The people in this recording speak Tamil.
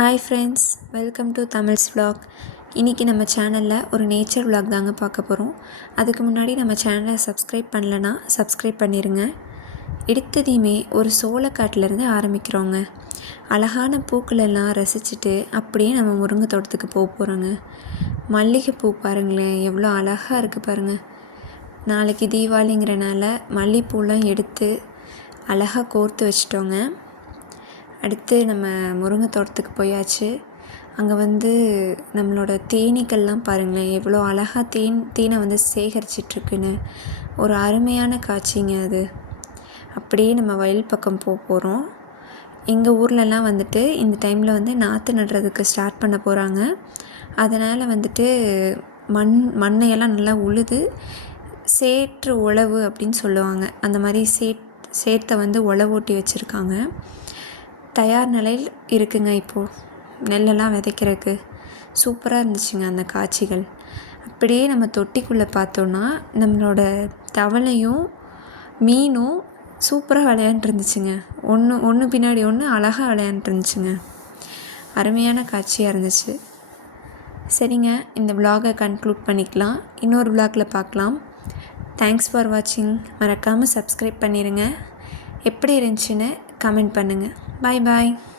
Hi friends, welcome to Tamils vlog. இன்றைக்கி நம்ம சேனலில் ஒரு நேச்சர் vlog தாங்க பார்க்க போகிறோம். அதுக்கு முன்னாடி நம்ம சேனலை சப்ஸ்கிரைப் பண்ணலைன்னா சப்ஸ்கிரைப் பண்ணிடுங்க. எடுத்ததையுமே ஒரு சோளக்காட்டிலேருந்து ஆரம்பிக்கிறோங்க. அழகான பூக்களெல்லாம் ரசிச்சுட்டு அப்படியே நம்ம முருங்கை தோட்டத்துக்கு போகிறோங்க. மல்லிகைப்பூ பாருங்களேன், எவ்வளோ அழகாக இருக்குது பாருங்கள். நாளைக்கு தீபாவளிங்கிறனால மல்லிகைப்பூலாம் எடுத்து அழகாக கோர்த்து வச்சிட்டோங்க. அடுத்து நம்ம முருங்கை தோட்டத்துக்கு போயாச்சு. அங்கே நம்மளோட தேனீக்கள்லாம் பாருங்களேன், எவ்வளோ அழகாக தேனை சேகரிச்சிட்ருக்குன்னு. ஒரு அருமையான காட்சிங்க அது. அப்படியே நம்ம வயல் பக்கம் போகிறோம். எங்கள் ஊர்லலாம் இந்த டைமில் நாற்று நடுறதுக்கு ஸ்டார்ட் பண்ண போகிறாங்க. அதனால் மண்ணையெல்லாம் நல்லா உழுது சேற்று உழவு அப்படின்னு சொல்லுவாங்க. அந்த மாதிரி சேற்றை உழவோட்டி வச்சுருக்காங்க. தயார் நிலையில் இருக்குங்க. இப்போது நெல்லெல்லாம் விதைக்கிறதுக்கு சூப்பராக இருந்துச்சுங்க அந்த காட்சிகள். அப்படியே நம்ம தொட்டிக்குள்ளே பார்த்தோன்னா நம்மளோட தவளையும் மீனும் சூப்பராக விளையாண்டுருந்துச்சுங்க. ஒன்று பின்னாடி ஒன்று அழகாக விளையாண்டுருந்துச்சுங்க. அருமையான காட்சியாக இருந்துச்சு. சரிங்க, இந்த விலாகை கன்க்ளூட் பண்ணிக்கலாம். இன்னொரு விலாகில் பார்க்கலாம். தேங்க்ஸ் ஃபார் வாட்சிங். மறக்காமல் சப்ஸ்கிரைப் பண்ணிடுங்க. எப்படி இருந்துச்சுன்னு கமெண்ட் பண்ணுங்கள். Bye bye.